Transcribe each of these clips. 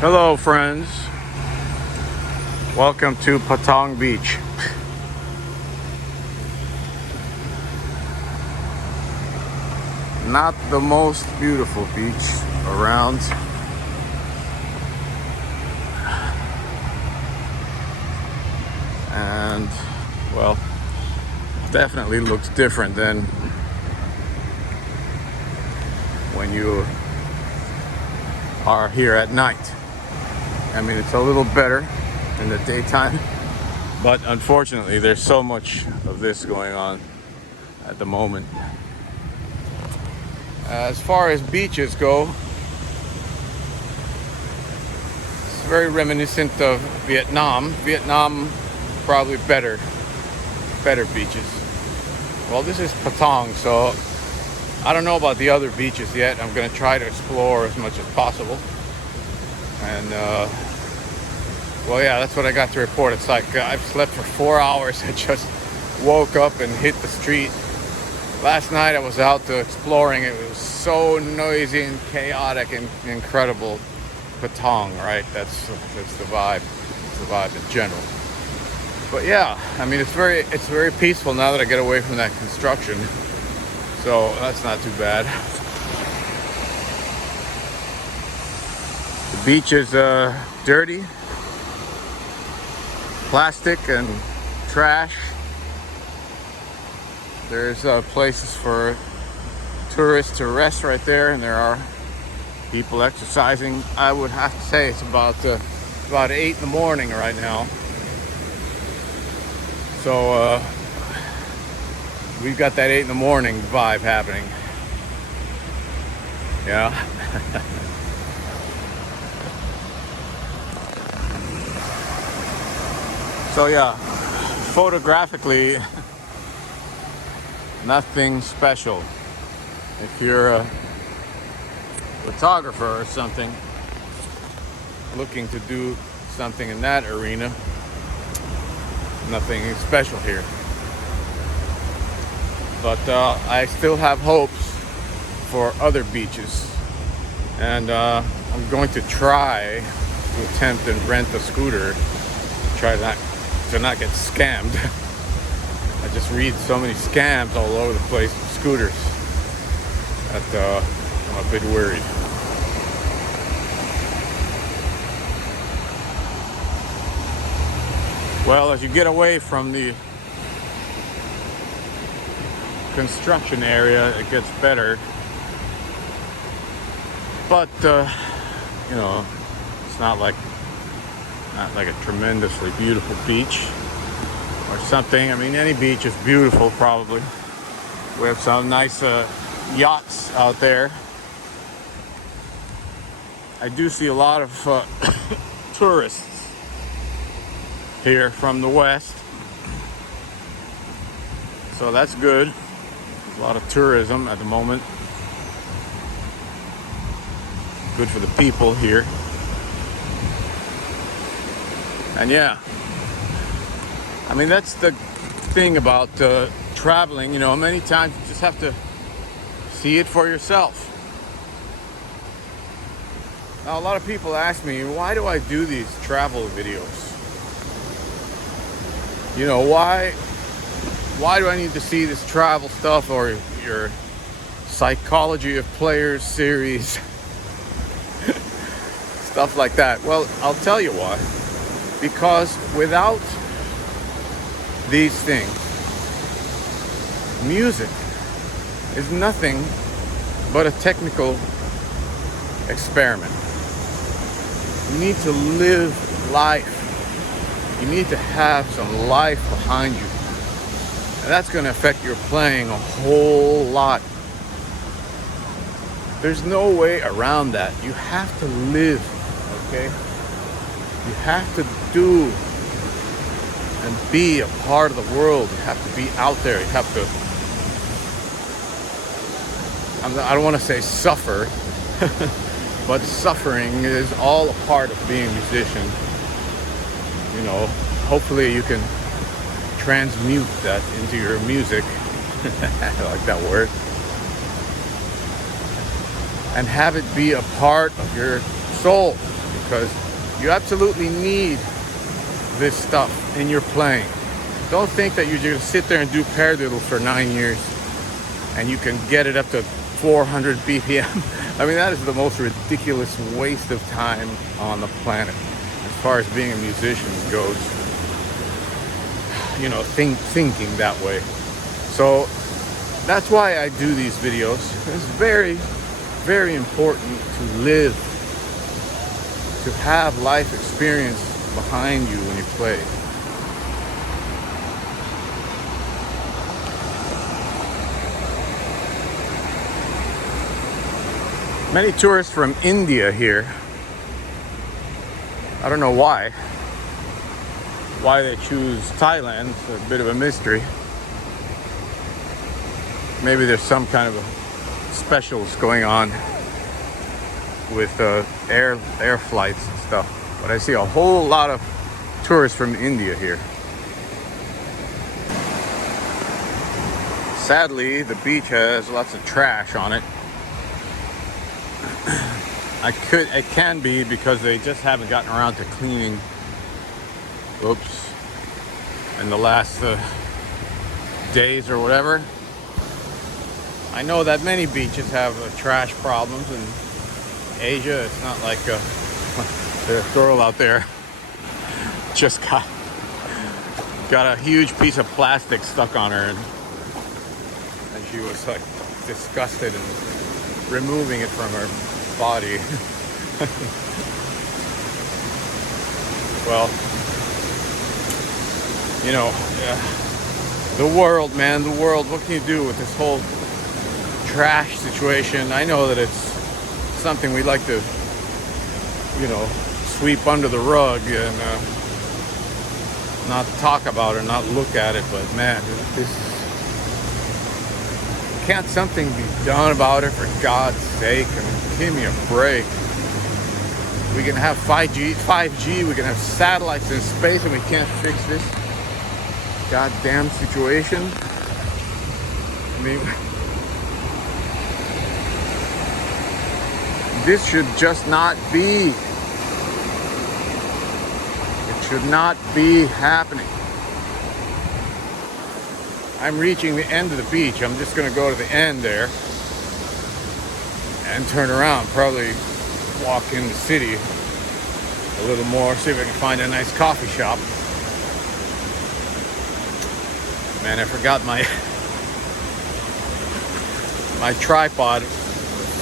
Hello friends, welcome to Patong Beach. Not the most beautiful beach around. And well, definitely looks different than when you are here at night. I mean, it's a little better in the daytime, but unfortunately there's so much of this going on at the moment. As far as beaches go, it's very reminiscent of Vietnam. Vietnam, probably better beaches. Well, this is Patong, so I don't know about the other beaches yet. I'm going to try to explore as much as possible. And well, yeah, that's what I got to report. It's like I've slept for 4 hours. I just woke up and hit the street. Last night I was out exploring. It was so noisy and chaotic and incredible. Patong, right? That's the vibe. It's the vibe in general. But yeah, I mean, it's very peaceful now that I get away from that construction. So that's not too bad. The beach is dirty, plastic and trash. There's places for tourists to rest right there, and there are people exercising. I would have to say it's about 8 in the morning right now. So we've got that 8 in the morning vibe happening. Yeah. So yeah, photographically, nothing special. If you're a photographer or something, looking to do something in that arena, nothing special here. But I still have hopes for other beaches. And I'm going to try to attempt and rent a scooter, try to not get scammed. I just read so many scams all over the place with scooters that I'm a bit worried. Well, as you get away from the construction area, it gets better. But you know, it's not like a tremendously beautiful beach or something. I mean, any beach is beautiful, probably. We have some nice yachts out there. I do see a lot of tourists here from the west, so that's good. A lot of tourism at the moment. Good for the people here. And yeah, I mean, that's the thing about traveling. You know, many times you just have to see it for yourself. Now, a lot of people ask me, why do I do these travel videos? You know, why do I need to see this travel stuff or your psychology of players series? Stuff like that. Well, I'll tell you why. Because without these things, music is nothing but a technical experiment. You need to live life. You need to have some life behind you. And that's going to affect your playing a whole lot. There's no way around that. You have to live, okay? You have to do and be a part of the world. You have to be out there. You have to, I don't want to say suffer, but suffering is all a part of being a musician. You know, hopefully you can transmute that into your music. I like that word. And have it be a part of your soul, because you absolutely need this stuff in your playing. Don't think that you're just sit there and do paradiddle for 9 years and you can get it up to 400 BPM. I mean, that is the most ridiculous waste of time on the planet as far as being a musician goes. You know, thinking that way. So that's why I do these videos. It's very, very important to live, to have life experience behind you when you play. Many tourists from India here. I don't know why they choose Thailand. It's a bit of a mystery. Maybe there's some kind of a specials going on with air flights and stuff. But I see a whole lot of tourists from India here. Sadly, the beach has lots of trash on it. It can be because they just haven't gotten around to cleaning. Oops. In the last days or whatever. I know that many beaches have trash problems in Asia. It's not like there's a girl out there just got a huge piece of plastic stuck on her, and she was like disgusted and removing it from her body. Well, you know, the world, man, the world. What can you do with this whole trash situation? I know that it's something we like to, you know, sweep under the rug and not talk about it, not look at it. But man, can't something be done about it, for God's sake? I mean, give me a break. We can have 5G, we can have satellites in space, and we can't fix this goddamn situation. I mean, this should just not be. It should not be happening. I'm reaching the end of the beach. I'm just going to go to the end there and turn around. Probably walk in the city a little more, see if I can find a nice coffee shop. Man, I forgot my tripod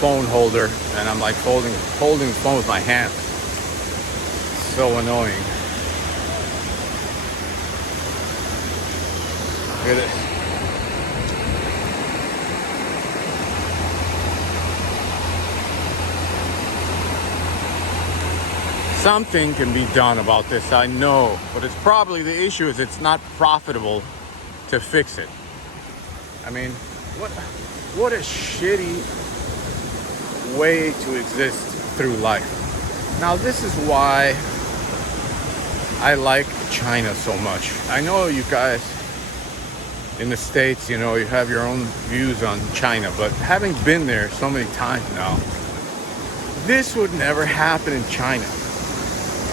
phone holder, and I'm like holding the phone with my hand. So annoying. Look at this. Something can be done about this, I know, but it's probably the issue is it's not profitable to fix it. I mean, what a shitty way to exist through life. Now, this is why I like China so much. I know you guys in the States, you know, you have your own views on China, but having been there so many times now, this would never happen in China.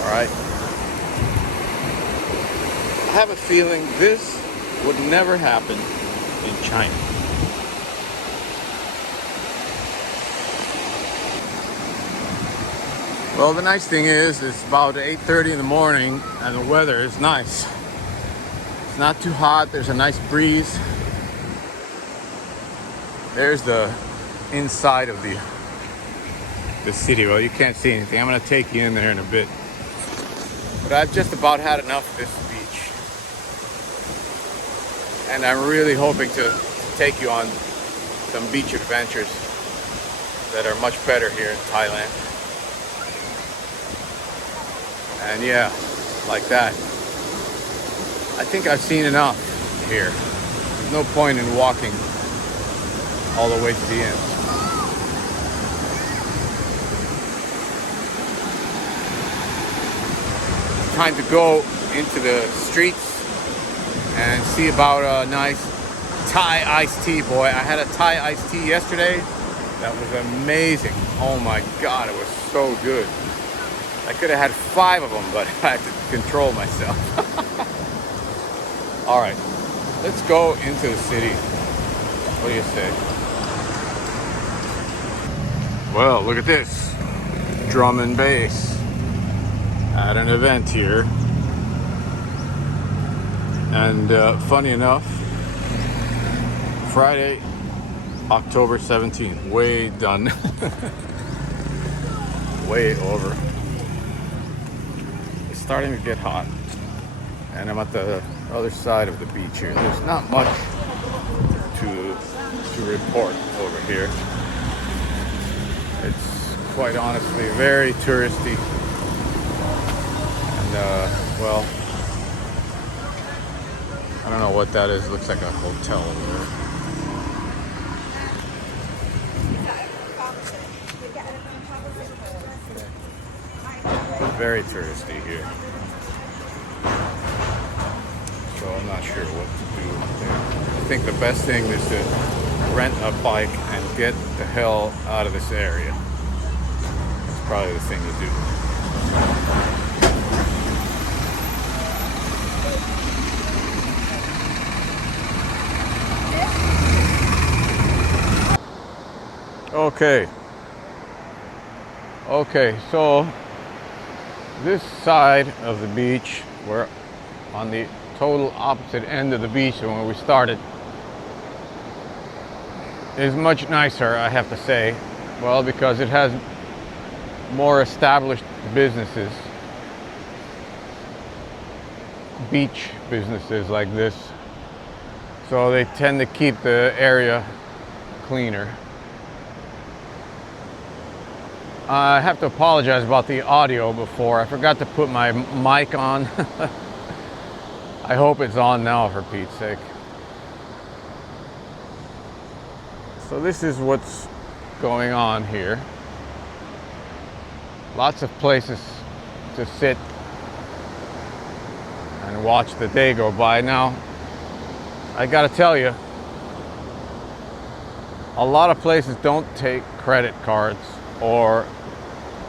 All right? I have a feeling this would never happen in China. Well, the nice thing is it's about 8:30 in the morning and the weather is nice. It's not too hot. There's a nice breeze. There's the inside of the city. Well, you can't see anything. I'm going to take you in there in a bit. But I've just about had enough of this beach. And I'm really hoping to take you on some beach adventures that are much better here in Thailand. And yeah, like that. I think I've seen enough here. There's no point in walking all the way to the end. Time to go into the streets and see about a nice Thai iced tea, boy. I had a Thai iced tea yesterday. That was amazing. Oh my God, it was so good. I could have had 5 of them, but I had to control myself. All right, let's go into the city. What do you say? Well, look at this. Drum and bass at an event here. And funny enough, Friday, October 17th, way done. Way over. It's starting to get hot. And I'm at the other side of the beach here. There's not much to report over here. It's quite honestly very touristy. And well, I don't know what that is. It looks like a hotel over there. Very touristy here. So I'm not sure what to do. I think the best thing is to rent a bike and get the hell out of this area. That's probably the thing to do. Okay, so this side of the beach, we're on the total opposite end of the beach than when we started, is much nicer, I have to say. Well, because it has more established businesses, beach businesses like this, so they tend to keep the area cleaner. I have to apologize about the audio before. I forgot to put my mic on. I hope it's on now, for Pete's sake. So this is what's going on here. Lots of places to sit and watch the day go by. Now, I gotta tell you, a lot of places don't take credit cards, or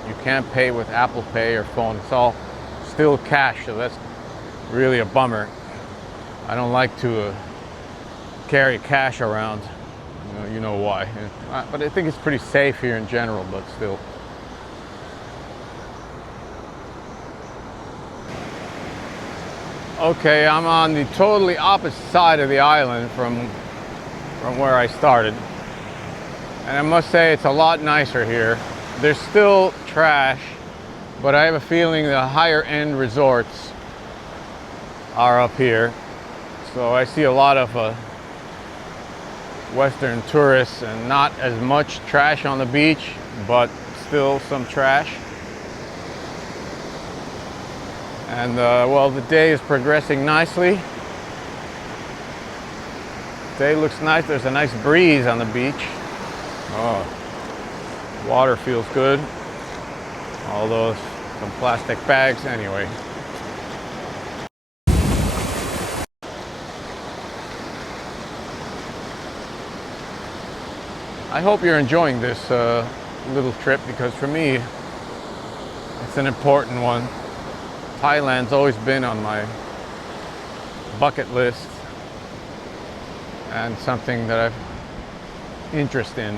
you can't pay with Apple Pay or phone. It's all still cash, so that's really a bummer. I don't like to carry cash around. You know why. But I think it's pretty safe here in general, but still. Okay, I'm on the totally opposite side of the island from where I started. And I must say it's a lot nicer here. There's still trash, but I have a feeling the higher end resorts are up here. So I see a lot of Western tourists and not as much trash on the beach, but still some trash. And well, the day is progressing nicely. Day looks nice. There's a nice breeze on the beach. Oh, water feels good. Although some plastic bags anyway. I hope you're enjoying this little trip, because for me it's an important one. Thailand's always been on my bucket list and something that I've interest in.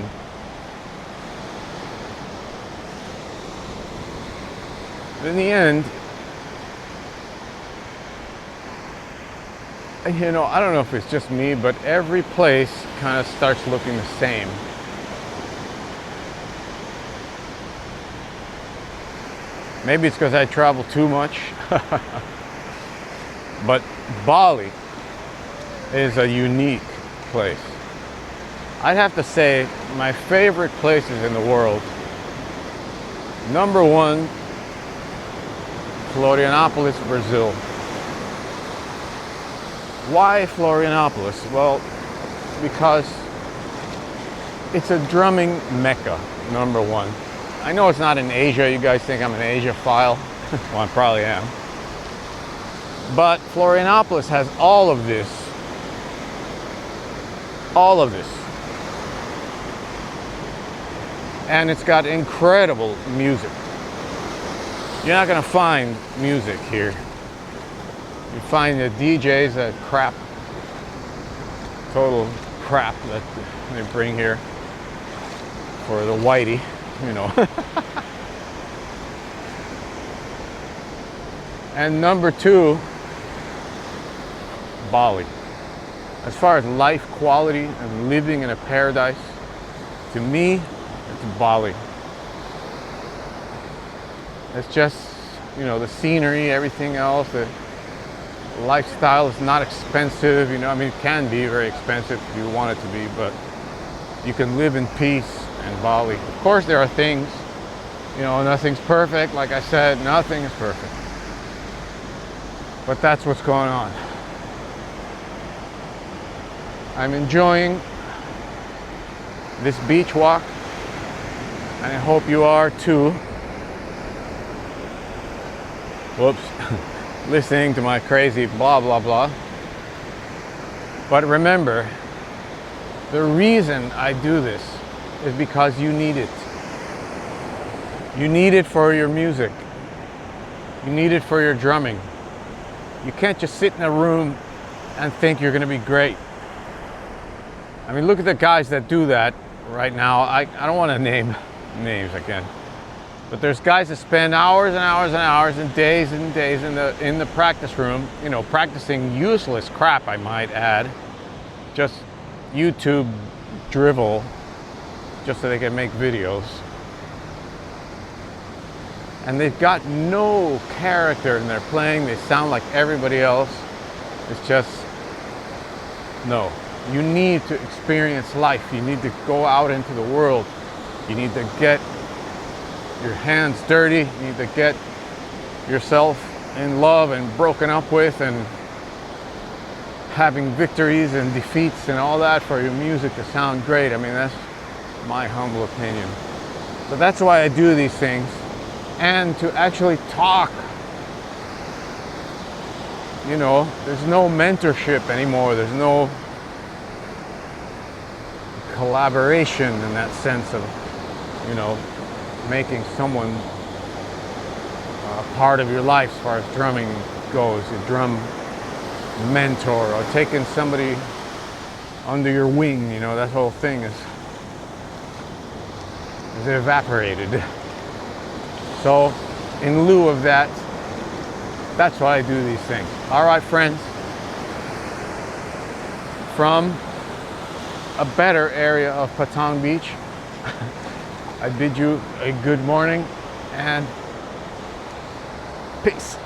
In the end, you know, I don't know if it's just me, but every place kind of starts looking the same. Maybe it's because I travel too much. But Bali is a unique place. I'd have to say my favorite places in the world. Number one, Florianopolis, Brazil. Why Florianopolis? Well, because it's a drumming mecca, number one. I know it's not in Asia. You guys think I'm an Asia-phile. Well, I probably am. But Florianopolis has all of this. All of this. And it's got incredible music. You're not gonna find music here. You find the DJs that crap, total crap that they bring here for the whitey, you know. And number two, Bali. As far as life quality and living in a paradise, to me, it's Bali. It's just, you know, the scenery, everything else, the lifestyle is not expensive, you know, I mean, it can be very expensive if you want it to be, but you can live in peace in Bali. Of course, there are things, you know, nothing's perfect. Like I said, nothing is perfect. But that's what's going on. I'm enjoying this beach walk, and I hope you are too. Whoops. Listening to my crazy blah blah blah. But remember, the reason I do this is because you need it. You need it for your music. You need it for your drumming. You can't just sit in a room and think you're going to be great. I mean, look at the guys that do that right now. I don't want to name names again. But there's guys that spend hours and hours and hours and days in the practice room, you know, practicing useless crap, I might add. Just YouTube drivel, just so they can make videos. And they've got no character in their playing. They sound like everybody else. It's just, no. You need to experience life. You need to go out into the world. You need to get your hands dirty. You need to get yourself in love and broken up with, and having victories and defeats and all that for your music to sound great. I mean, that's my humble opinion. So that's why I do these things. And to actually talk. You know, there's no mentorship anymore. There's no collaboration in that sense of, you know, making someone a part of your life as far as drumming goes, your drum mentor, or taking somebody under your wing, you know, that whole thing is evaporated. So in lieu of that, that's why I do these things. All right, friends, from a better area of Patong Beach, I bid you a good morning and peace.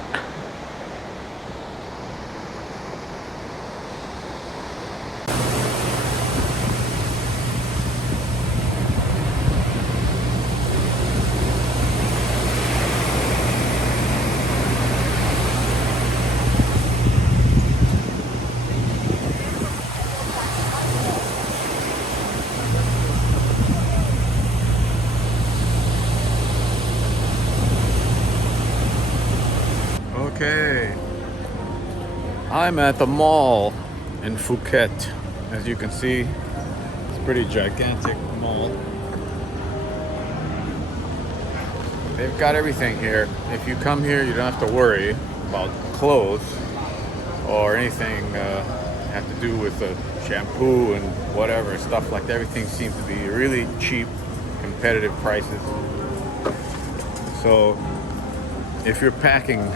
Okay, I'm at the mall in Phuket. As you can see, it's a pretty gigantic mall. They've got everything here. If you come here, you don't have to worry about clothes or anything have to do with shampoo and whatever, stuff like that. Everything seems to be really cheap, competitive prices. So if you're packing,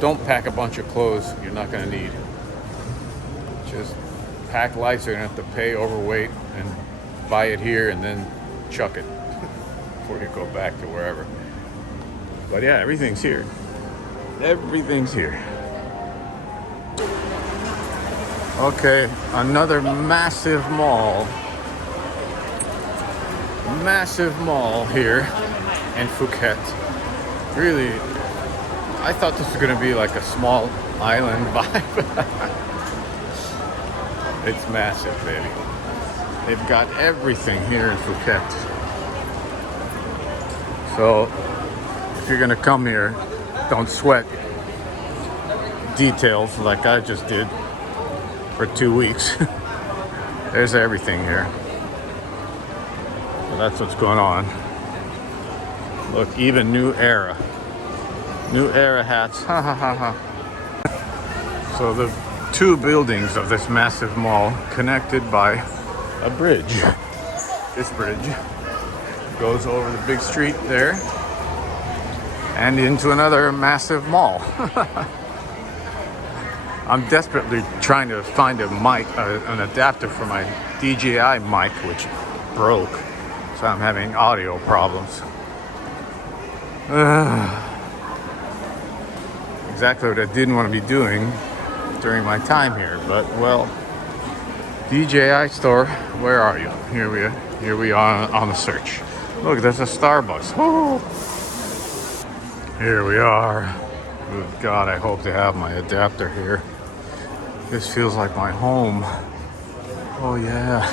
don't pack a bunch of clothes you're not going to need. Just pack light, so you're going to have to pay overweight and buy it here and then chuck it before you go back to wherever. But yeah, everything's here. Everything's here. Okay, another massive mall. Massive mall here in Phuket. Really, I thought this was going to be like a small island vibe. It's massive, baby. They've got everything here in Phuket. So if you're going to come here, don't sweat details like I just did for 2 weeks. There's everything here. So that's what's going on. Look, even New Era. New era hats. Ha ha ha ha. So the two buildings of this massive mall connected by a bridge. This bridge goes over the big street there and into another massive mall. I'm desperately trying to find a mic, an adapter for my DJI mic, which broke. So I'm having audio problems. Exactly what I didn't want to be doing during my time here, but well, DJI store, where are you? Here we are on the search. Look, there's a Starbucks. Woo! Here we are. Good God, I hope to have my adapter here. This feels like my home. Oh yeah.